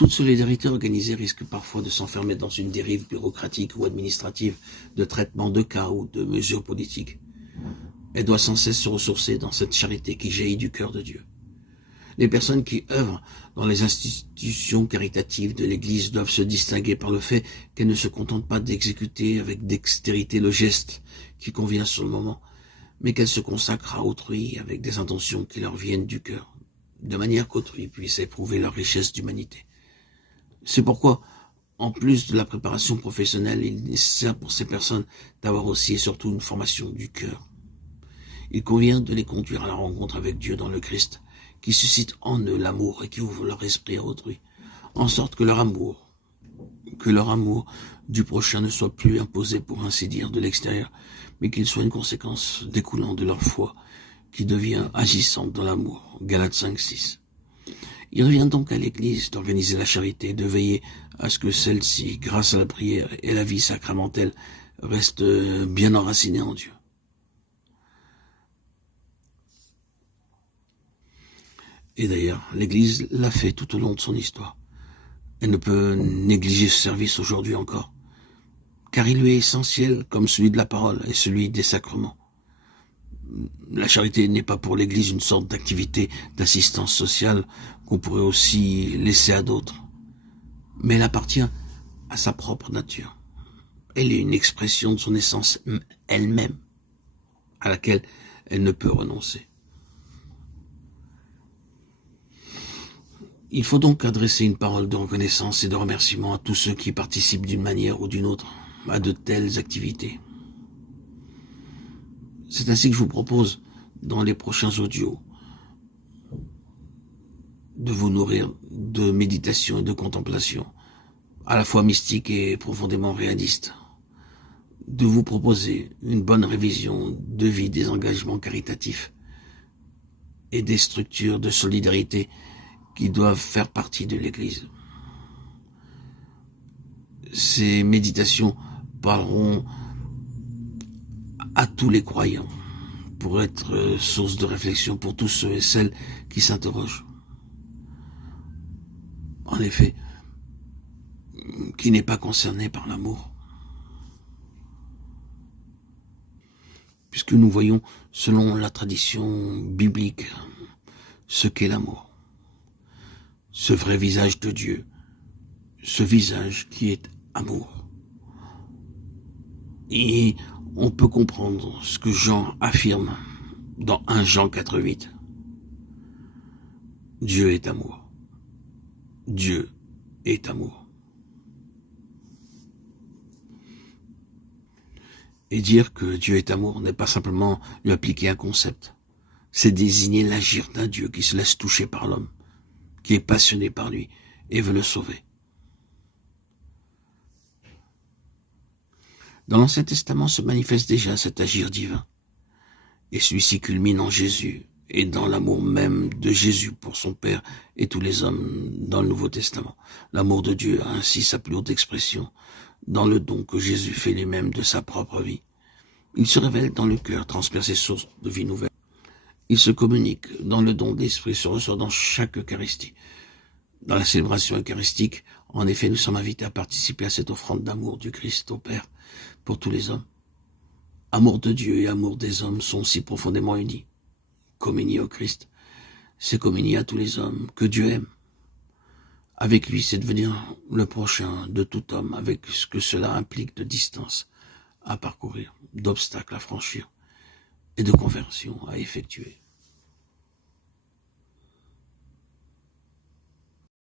Toute solidarité organisée risque parfois de s'enfermer dans une dérive bureaucratique ou administrative de traitement de cas ou de mesures politiques. Elle doit sans cesse se ressourcer dans cette charité qui jaillit du cœur de Dieu. Les personnes qui œuvrent dans les institutions caritatives de l'Église doivent se distinguer par le fait qu'elles ne se contentent pas d'exécuter avec dextérité le geste qui convient sur le moment, mais qu'elles se consacrent à autrui avec des intentions qui leur viennent du cœur, de manière qu'autrui puisse éprouver leur richesse d'humanité. C'est pourquoi, en plus de la préparation professionnelle, il est nécessaire pour ces personnes d'avoir aussi et surtout une formation du cœur. Il convient de les conduire à la rencontre avec Dieu dans le Christ, qui suscite en eux l'amour et qui ouvre leur esprit à autrui, en sorte que leur amour du prochain ne soit plus imposé, pour ainsi dire, de l'extérieur, mais qu'il soit une conséquence découlant de leur foi, qui devient agissante dans l'amour. Galates 5:6. Il revient donc à l'Église d'organiser la charité, de veiller à ce que celle-ci, grâce à la prière et la vie sacramentelle, reste bien enracinée en Dieu. Et d'ailleurs, l'Église l'a fait tout au long de son histoire. Elle ne peut négliger ce service aujourd'hui encore, car il lui est essentiel comme celui de la parole et celui des sacrements. La charité n'est pas pour l'Église une sorte d'activité d'assistance sociale qu'on pourrait aussi laisser à d'autres, mais elle appartient à sa propre nature. Elle est une expression de son essence elle-même, à laquelle elle ne peut renoncer. Il faut donc adresser une parole de reconnaissance et de remerciement à tous ceux qui participent d'une manière ou d'une autre à de telles activités. C'est ainsi que je vous propose, dans les prochains audios, de vous nourrir de méditation et de contemplation, à la fois mystique et profondément réaliste, de vous proposer une bonne révision de vie des engagements caritatifs et des structures de solidarité qui doivent faire partie de l'Église. Ces méditations parleront à tous les croyants pour être source de réflexion pour tous ceux et celles qui s'interrogent. En effet, qui n'est pas concerné par l'amour? Puisque nous voyons, selon la tradition biblique, ce qu'est l'amour. Ce vrai visage de Dieu, ce visage qui est amour. Et on peut comprendre ce que Jean affirme dans 1 Jean 4:8. Dieu est amour. Dieu est amour. Et dire que Dieu est amour n'est pas simplement lui appliquer un concept, c'est désigner l'agir d'un Dieu qui se laisse toucher par l'homme, qui est passionné par lui et veut le sauver. Dans l'Ancien Testament se manifeste déjà cet agir divin, et celui-ci culmine en Jésus et dans l'amour même de Jésus pour son Père et tous les hommes dans le Nouveau Testament. L'amour de Dieu a ainsi sa plus haute expression dans le don que Jésus fait lui-même de sa propre vie. Il se révèle dans le cœur, transpercé source de vie nouvelle. Il se communique dans le don de l'Esprit, se ressort dans chaque Eucharistie. Dans la célébration eucharistique, en effet, nous sommes invités à participer à cette offrande d'amour du Christ au Père pour tous les hommes. Amour de Dieu et amour des hommes sont si profondément unis. Communier au Christ, c'est communier à tous les hommes que Dieu aime. Avec lui, c'est devenir le prochain de tout homme, avec ce que cela implique de distance à parcourir, d'obstacles à franchir et de conversion à effectuer.